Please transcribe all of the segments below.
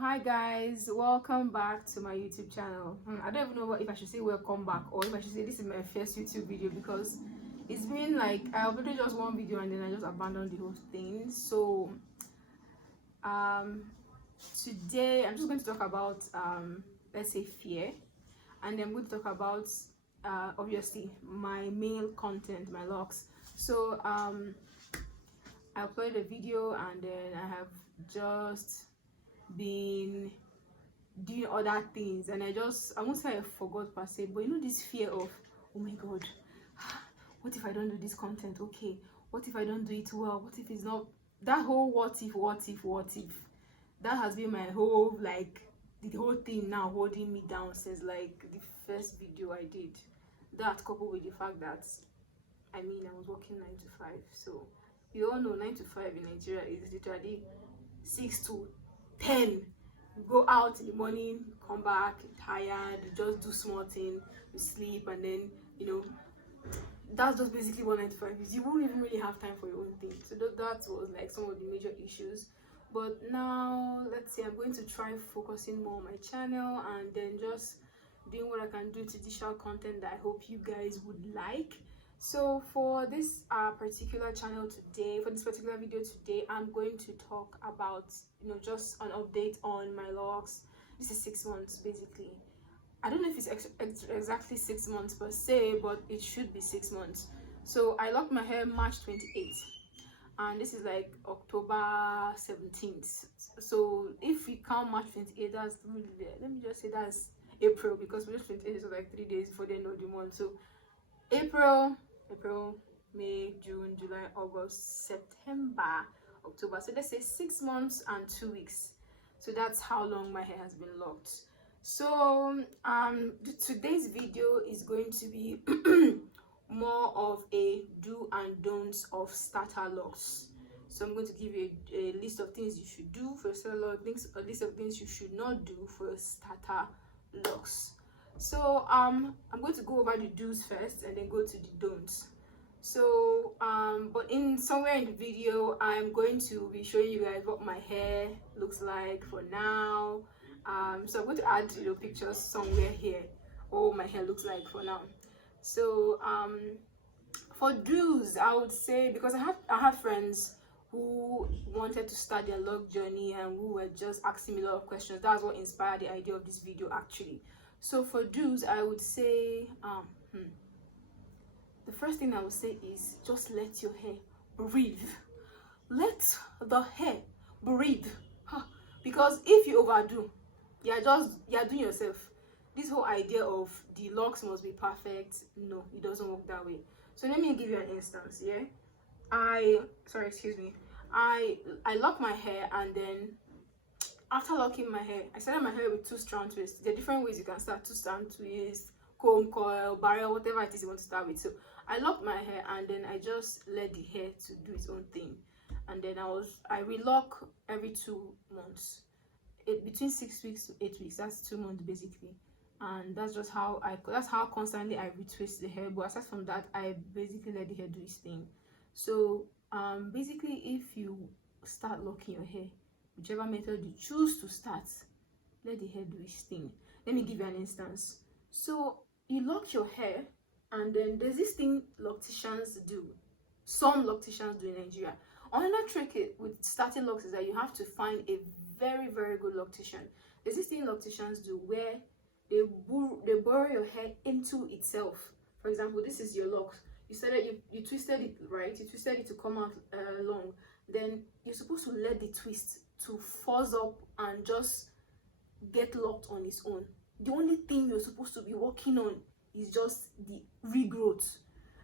Hi guys, welcome back to my YouTube channel. I don't even know if I should say welcome back or if I should say this is my first YouTube video, because it's been like I uploaded just one video and then I just abandoned the whole thing. So today I'm just going to talk about let's say fear, and then I'm going to talk about obviously my male content, my locks. So I uploaded a video and then I have just been doing other things, and I won't say I forgot per se, but you know, this fear of, oh my god, what if I don't do this content? Okay, what if I don't do it well? What if it's not? That whole what if that has been my whole, like, the whole thing now holding me down since like the first video I did. That coupled with the fact that I was working 9 to 5, so you all know 9 to 5 in Nigeria is literally 6 to 10. You go out in the morning, come back tired, you just do small thing, you sleep, and then that's just basically what 9 to 5 is. You won't even really have time for your own thing. So that was like some of the major issues. But now let's say I'm going to try focusing more on my channel and then just doing what I can do to dish out content that I hope you guys would like. So for this particular channel today, for this particular video today, I'm going to talk about just an update on my locs. This is 6 months basically. I don't know if it's exactly 6 months per se, but it should be 6 months. So I locked my hair March 28th, and this is like October 17th. So if we count March 28th, that's really, let me just say that's April, because we're just 28, so like 3 days before the end of the month. So April, May, June, July, August, September, October. So let's say 6 months and 2 weeks. So that's how long my hair has been locked. So today's video is going to be more of a do and don'ts of starter locks. So I'm going to give you a list of things you should do for a starter lock, a list of things you should not do for a starter locks. So I'm going to go over the do's first and then go to the don'ts. So but somewhere in the video I'm going to be showing you guys what my hair looks like for now. So I'm going to add pictures somewhere here, or my hair looks like for now. So for do's, I would say, because I had friends who wanted to start their log journey and who were just asking me a lot of questions. That's what inspired the idea of this video actually. So for do's, I would say the first thing I would say is just let your hair breathe. Let the hair breathe. Because if you overdo, you're doing yourself. This whole idea of the locks must be perfect, no, it doesn't work that way. So let me give you an instance. I lock my hair, and then after locking my hair, I started my hair with 2-strand twists. There are different ways you can start: 2-strand twist, comb, coil, barrel, whatever it is you want to start with. So I locked my hair and then I just let the hair to do its own thing, and then I relock every 2 months. Between 6 weeks to 8 weeks, that's 2 months basically. And that's just how constantly I retwist the hair. But aside from that, I basically let the hair do its thing. So basically, if you start locking your hair, whichever method you choose to start, let the hair do its thing. Let me give you an instance. So you lock your hair, and then there's this thing locticians do. Some locticians do in Nigeria. Another trick with starting locks is that you have to find a very, very good loctician. There's this thing locticians do where they burrow your hair into itself. For example, this is your locks. You twisted it, right? You twisted it to come out long. Then you're supposed to let the twist to fuzz up and just get locked on its own. The only thing you're supposed to be working on is just the regrowth.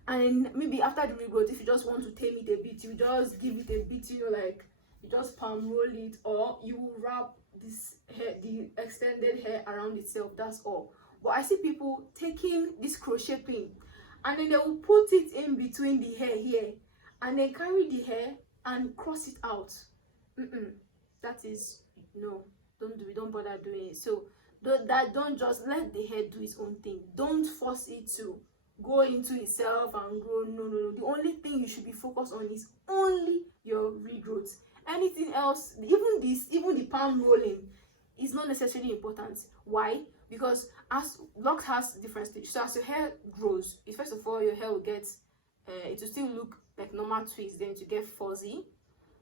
And maybe after the regrowth, if you just want to tame it a bit, you just give it a bit, like you just palm roll it, or you wrap this hair, the extended hair, around itself. That's all. But I see people taking this crochet pin and then they will put it in between the hair here, and then carry the hair and cross it out. That is, no, don't do it, don't bother doing it. So don't just let the hair do its own thing. Don't force it to go into itself and grow. No. The only thing you should be focused on is only your regrowth. Anything else, even the palm rolling, is not necessarily important. Why? Because as locks has different stages. So as your hair grows, first of all, your hair will get it will still look like normal twists, then to get fuzzy.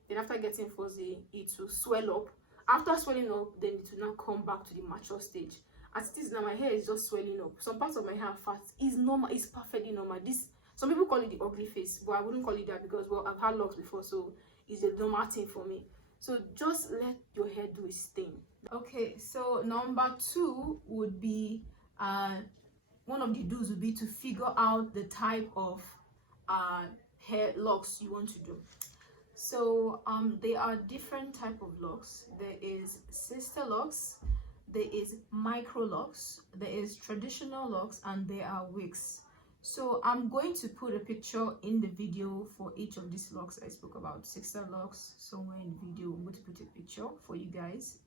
Then after getting fuzzy, it will swell up. After swelling up, then it will now come back to the mature stage. As it is now, my hair is just swelling up. Some parts of my hair are fat. It's normal. It's perfectly normal. This, some people call it the ugly face, but I wouldn't call it that because, well, I've had locks before, so it's a normal thing for me. So just let your hair do its thing. Okay, so number 2 would be one of the do's would be to figure out the type of hair locks you want to do. So there are different type of locks. There is sister locks, there is micro locks, there is traditional locks, and there are wigs. So I'm going to put a picture in the video for each of these locks I spoke about. Sister locks, somewhere in the video I'm going to put a picture for you guys.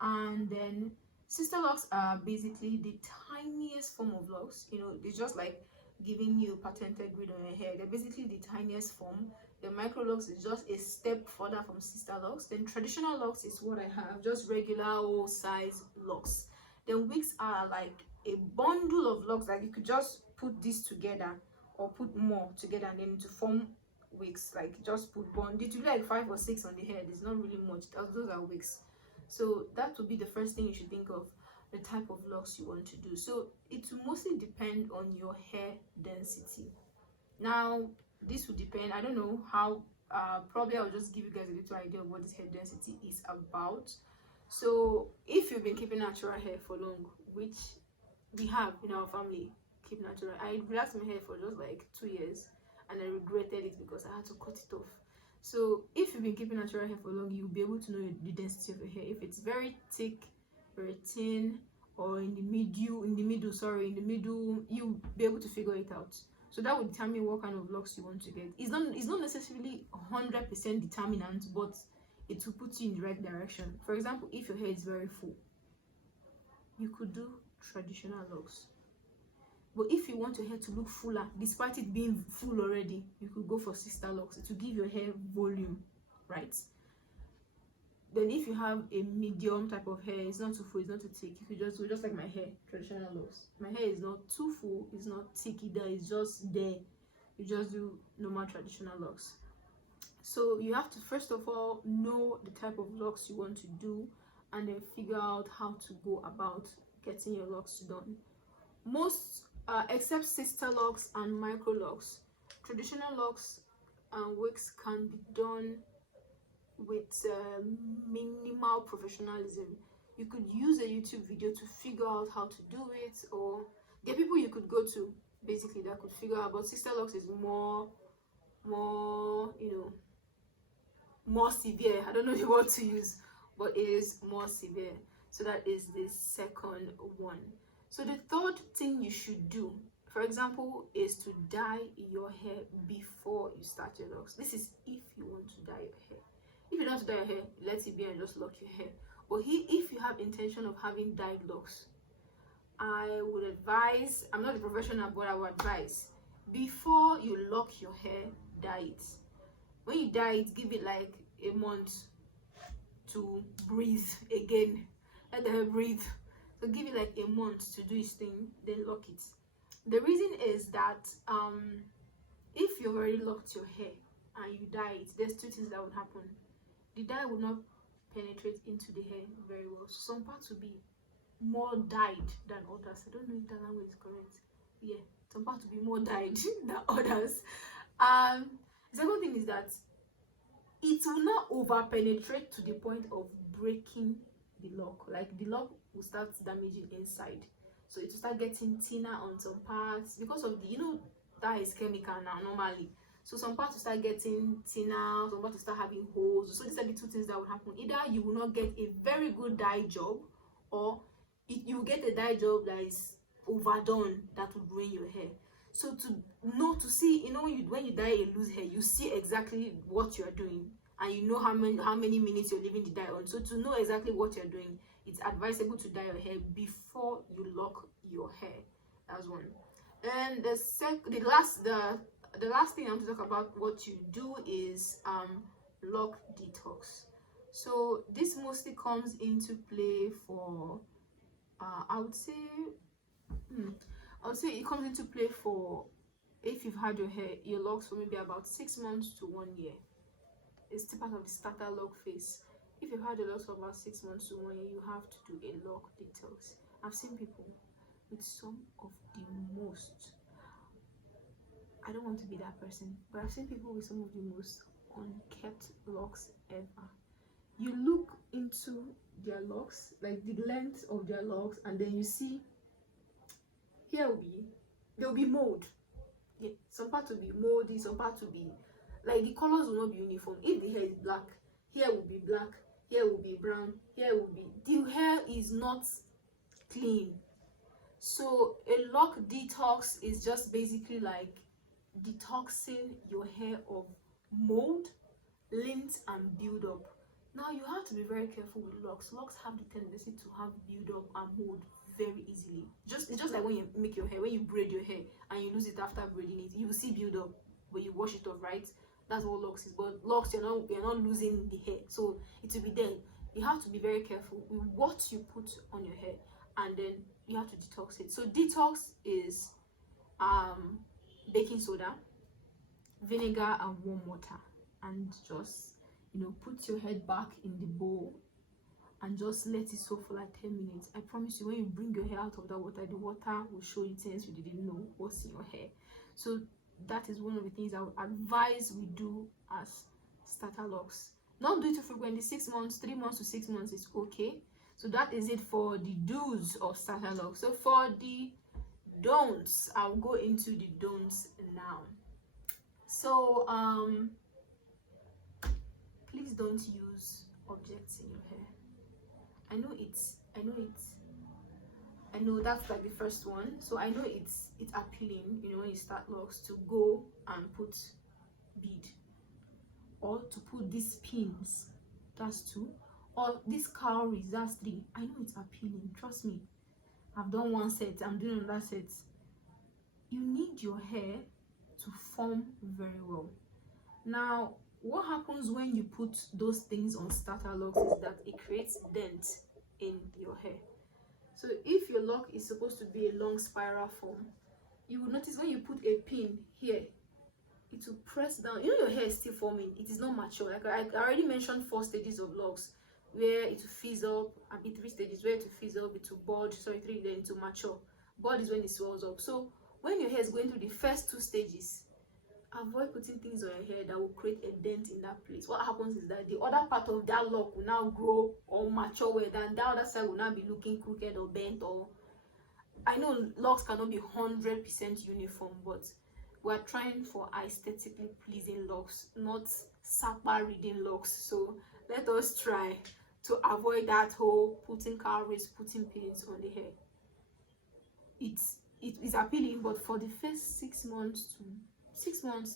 And then sister locks are basically the tiniest form of locks. You know, it's just like giving you patented grid on your hair. They're basically the tiniest form. The micro locks is just a step further from sister locks. Then traditional locks is what I have, just regular old size locks. Then wigs are like a bundle of locks, like you could just put this together or put more together and then to form wigs. Like just put bond, it will be like 5 or 6 on the head. It's not really much. Those are wigs. So that would be the first thing you should think of, the type of locks you want to do. So it will mostly depend on your hair density. Now this will depend, I don't know how, probably I'll just give you guys a little idea of what this hair density is about. So if you've been keeping natural hair for long, which we have in our family, keep natural, I relaxed my hair for just like 2 years and I regretted it because I had to cut it off. So if you've been keeping natural hair for long, you'll be able to know the density of your hair. If it's very thick, very thin, or in the middle, you'll be able to figure it out. So that would determine what kind of locks you want to get. It's not necessarily 100% determinant, but it will put you in the right direction. For example, if your hair is very full, you could do traditional locks. But if you want your hair to look fuller, despite it being full already, you could go for sister locks to give your hair volume, right? Then if you have a medium type of hair, it's not too full, it's not too thick, you could just do just like my hair, traditional locks. My hair is not too full, it's not thick either, it's just there. You just do normal traditional locks. So you have to first of all know the type of locks you want to do and then figure out how to go about getting your locks done. Most except sister locks and micro locks, traditional locks and wigs can be done with minimal professionalism. You could use a YouTube video to figure out how to do it, or there are people you could go to basically that could figure out. But sister locks is more you know, more severe. I don't know the word to use, but it is more severe. So that is the second one. So the third thing you should do, for example, is to dye your hair before you start your locks. This is if you want to dye your hair. If you don't want to dye your hair, let it be and just lock your hair. But if you have intention of having dyed locks, I would advise, I'm not a professional, but I would advise, before you lock your hair, dye it. When you dye it, give it like a month to breathe again. Let the hair breathe. So give it like a month to do its thing, then lock it. The reason is that if you've already locked your hair and you dye it, there's 2 things that would happen. The dye will not penetrate into the hair very well. So some parts will be more dyed than others. I don't know if that language is correct. Yeah, some parts will be more dyed than others. The second thing is that it will not over penetrate to the point of breaking the lock. Like the lock will start damaging inside, so it will start getting thinner on some parts because of the, you know, dye is chemical now normally. So some parts will start getting thinner, some parts will start having holes. So these are the 2 things that will happen. Either you will not get a very good dye job, or you will get a dye job that is overdone, that will ruin your hair. So to see, you know, when you dye a loose hair, you see exactly what you are doing, and you know how many minutes you're leaving the dye on. So to know exactly what you're doing, it's advisable to dye your hair before you lock your hair. That's one. And the last thing I want to talk about what you do is lock detox. So this mostly comes into play for I would say it comes into play for if you've had your locks for maybe about 6 months to 1 year. It's still part of the starter lock phase. If you've had your locks for about 6 months to 1 year, you have to do a lock detox. I've seen people with some of the most, I don't want to be that person, but I've seen people with some of the most unkept locks ever. You look into their locks, like the length of their locks, and then you see there'll be mold. Yeah, some parts will be moldy, some parts will be like the colors will not be uniform. If the hair is black, hair will be black, hair will be brown, the hair is not clean. So a lock detox is just basically like detoxing your hair of mold, lint, and build-up. Now you have to be very careful with locks. Locks have the tendency to have build-up and mold very easily. It's just like when you make your hair, when you braid your hair and you lose it after braiding it, you will see build-up, but you wash it off, right? That's what locks is. But locks, you're not losing the hair, so it will be there. You have to be very careful with what you put on your hair, and then you have to detox it. So detox is baking soda, vinegar, and warm water, and just put your head back in the bowl and just let it soak for like 10 minutes. I promise you, when you bring your hair out of that water, the water will show you things you didn't know what's in your hair. So that is one of the things I would advise we do as starter locks. Not do it too frequently. 6 months, 3 months to 6 months is okay. So that is it for the do's of starter locks. So for the don'ts, I'll go into the don'ts now. So please don't use objects in your hair. I know that's like the first one. So I know it's appealing, when you start locks, to go and put bead, or to put these pins. That's 2. Or these cowries. That's 3. I know it's appealing. Trust me. I've done one set. I'm doing another set. You need your hair to form very well. Now, what happens when you put those things on starter locks is that it creates dent in your hair. So if your lock is supposed to be a long spiral form, you will notice when you put a pin here, it will press down. Your hair is still forming. It is not mature. Like I already mentioned 4 stages of locks, where it will fizz up, and 3 stages where it will fizz up, it will bud, 3, then it will mature. Bud is when it swells up. So when your hair is going through the first 2 stages, avoid putting things on your hair that will create a dent in that place. What happens is that the other part of that lock will now grow or mature well, and that other side will now be looking crooked or bent. Or I know locks cannot be 100% uniform, but we're trying for aesthetically pleasing locks, not sapa reading locks. So let us try to avoid that whole putting cowries, putting pins on the hair. It is appealing, but for the first 6 months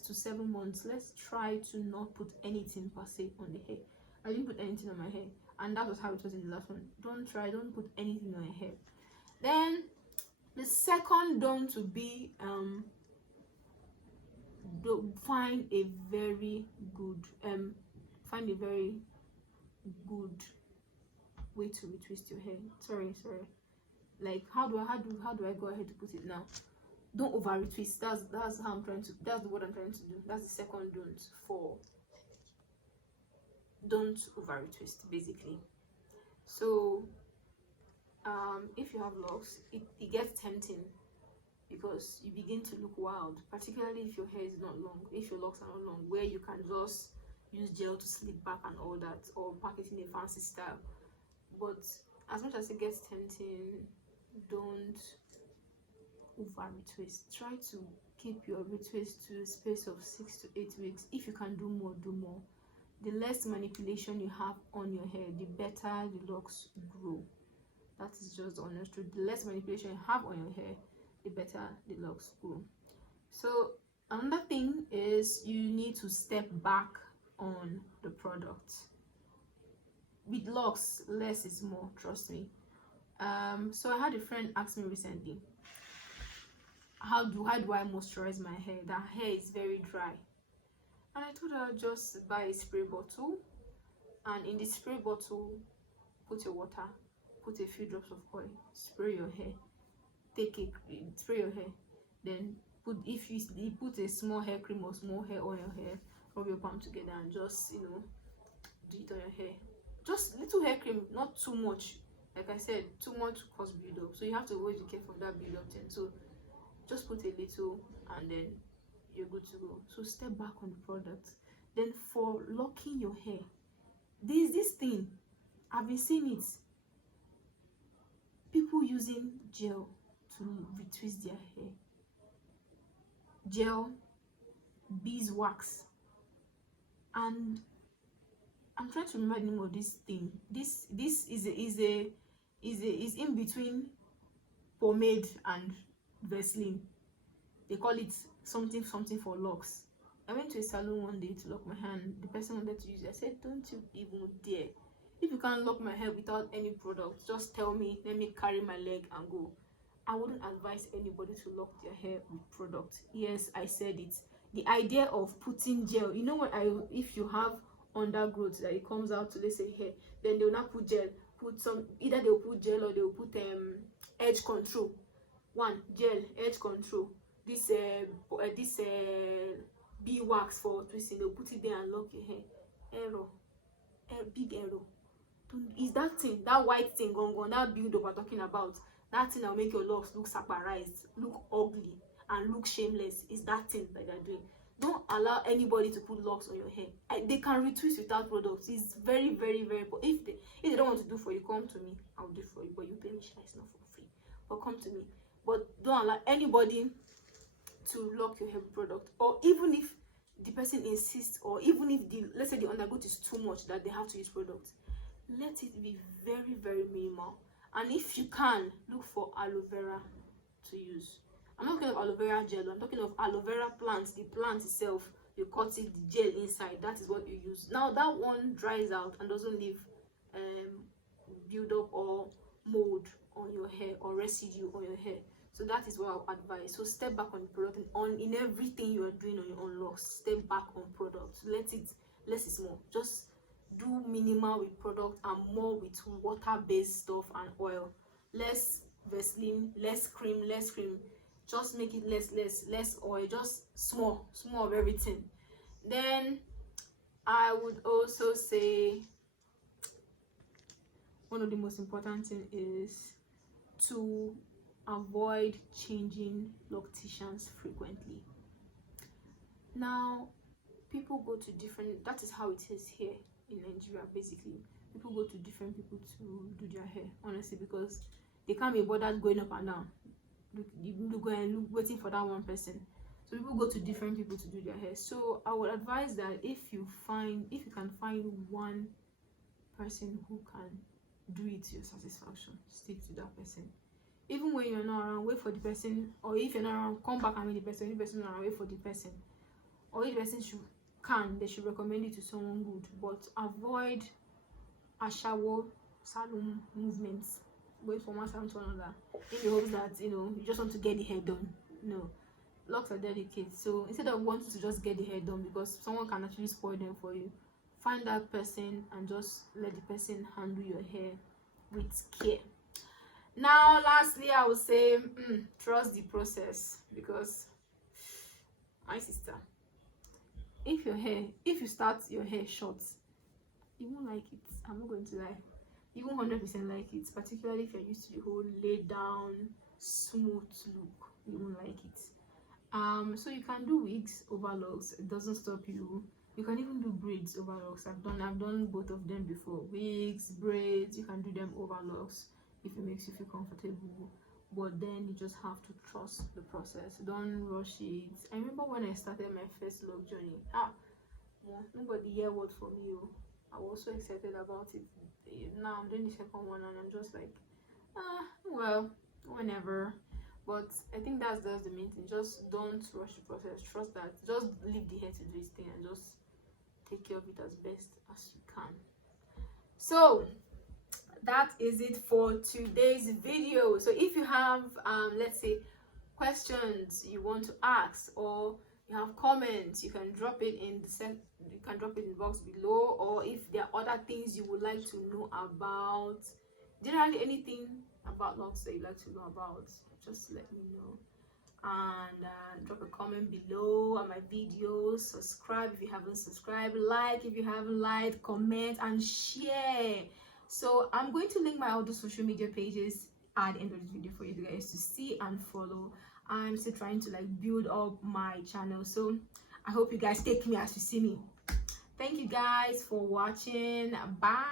to 7 months, let's try to not put anything per se on the hair. I didn't put anything on my hair, and that was how it was in the last one. Don't put anything on your hair. Then the second don't to be find a very good way to retwist your hair. Sorry, like how do I go ahead to put it now? Don't over retwist. That's how I'm trying to, that's what I'm trying to do. That's the second don't for don't over retwist, basically. So if you have locks, it gets tempting, because you begin to look wild, particularly if your hair is not long, if your locks are not long, where you can just use gel to slick back and all that, or pack it in a fancy style. But as much as it gets tempting, don't over retwist. Try to keep your retwist to a space of 6 to 8 weeks. If you can do more, do more. The less manipulation you have on your hair, the better the locks grow. That is just the honest truth. The less manipulation you have on your hair, the better the locks grow. So another thing is you need to step back on the product. With locks, less is more, trust me. So I had a friend ask me recently, how do I moisturize my hair? That hair is very dry. And I told her, just buy a spray bottle, and in the spray bottle, put your water, put a few drops of oil, spray your hair, spray your hair, then if you put a small hair cream or small hair oil on your hair, rub your palm together and just, you know, do it on your hair. Just little hair cream, not too much. Like I said, too much cause build up, so you have to always be careful of that build up thing. So just put a little and then you're good to go. So step back on the product. Then for locking your hair, there's this thing, I've been seeing it, people using gel to retwist their hair. Gel, beeswax, and I'm trying to remember the name of this thing. This is in between pomade and Vaseline. They call it something for locks. I went to a salon one day to lock my hand. The person wanted to use it. I said, don't you even dare. If you can't lock my hair without any product, just tell me, let me carry my leg and go. I wouldn't advise anybody to lock their hair with product. Yes, I said it. The idea of putting gel, you know what, if you have undergrowth that it comes out to, let's say, hair, then they will not put gel, either they'll put gel or they'll put edge control. One, gel, edge control. This beeswax for twisting, they'll put it there and lock your hair. Error. Big error. Is that thing, that white thing gone, that build up we're talking about, that thing that will make your locks look surprised, look ugly, and look shameless, is that thing that they're doing. Don't allow anybody to put locks on your hair. They can retwist without products. It's very, very, very, but if they don't want to do for you, come to me, I'll do for you. But you pay me, it's not for free, but come to me. But don't allow anybody to lock your hair with product. Or even if the person insists, or even if let's say the undergrowth is too much that they have to use products, let it be very, very minimal. And if you can, look for aloe vera to use. I'm not talking of aloe vera gel, I'm talking of aloe vera plants. The plant itself, you cut it, the gel inside, that is what you use. Now that one dries out and doesn't leave build up or mold on your hair or residue on your hair. So that is what I'll advise. So step back on the product, and in everything you are doing on your own locks, step back on product. Less is more. Just do minimal with product and more with water-based stuff and oil. Less Vaseline, less cream. Just make it less oil, just small of everything. Then I would also say one of the most important things is to avoid changing locticians frequently. Now people go to different, that is how it is here in Nigeria. Basically, people go to different people to do their hair, honestly, because they can't be bothered going up and down. You go and look, waiting for that one person. So people go to different people to do their hair. So I would advise that if you can find one person who can do it to your satisfaction, stick to that person. Even when you're not around, wait for the person. Or if you're not around, come back and meet the person. If the person is not around, wait for the person. Or if the person they should recommend it to someone good. But avoid ashawo salon movements. Wait from one salon to another in the hopes that you just want to get the hair done. No, locks are delicate. So instead of wanting to just get the hair done because someone can actually spoil them for you, find that person and just let the person handle your hair with care. Now lastly, I would say trust the process, because my sister, if you start your hair short, you won't like it. I'm not going to lie. You won't 100% like it, particularly if you're used to the whole laid down smooth look. You won't like it. So you can do wigs over locks. It doesn't stop you. You can even do braids over locks. I've done both of them before. Wigs, braids, you can do them over locks if it makes you feel comfortable. But then you just have to trust the process. Don't rush it. I remember when I started my first lock journey, nobody hear word from you. I was so excited about it. Now I'm doing the second one and I'm just like, well, whenever. But I think that's the main thing. Just don't rush the process. Trust that. Just leave the hair to do its thing and just take care of it as best as you can. So that is it for today's video. So if you have let's say questions you want to ask, or you have comments, you can drop it in the box below, or if there are other things you would like to know about, generally anything about Locs that you like to know about, just let me know. And drop a comment below on my videos. Subscribe if you haven't subscribed, like if you haven't liked, comment and share. So I'm going to link my other social media pages at the end of this video for you guys to see and follow. I'm still trying to like build up my channel, so I hope you guys take me as you see me. Thank you guys for watching. Bye.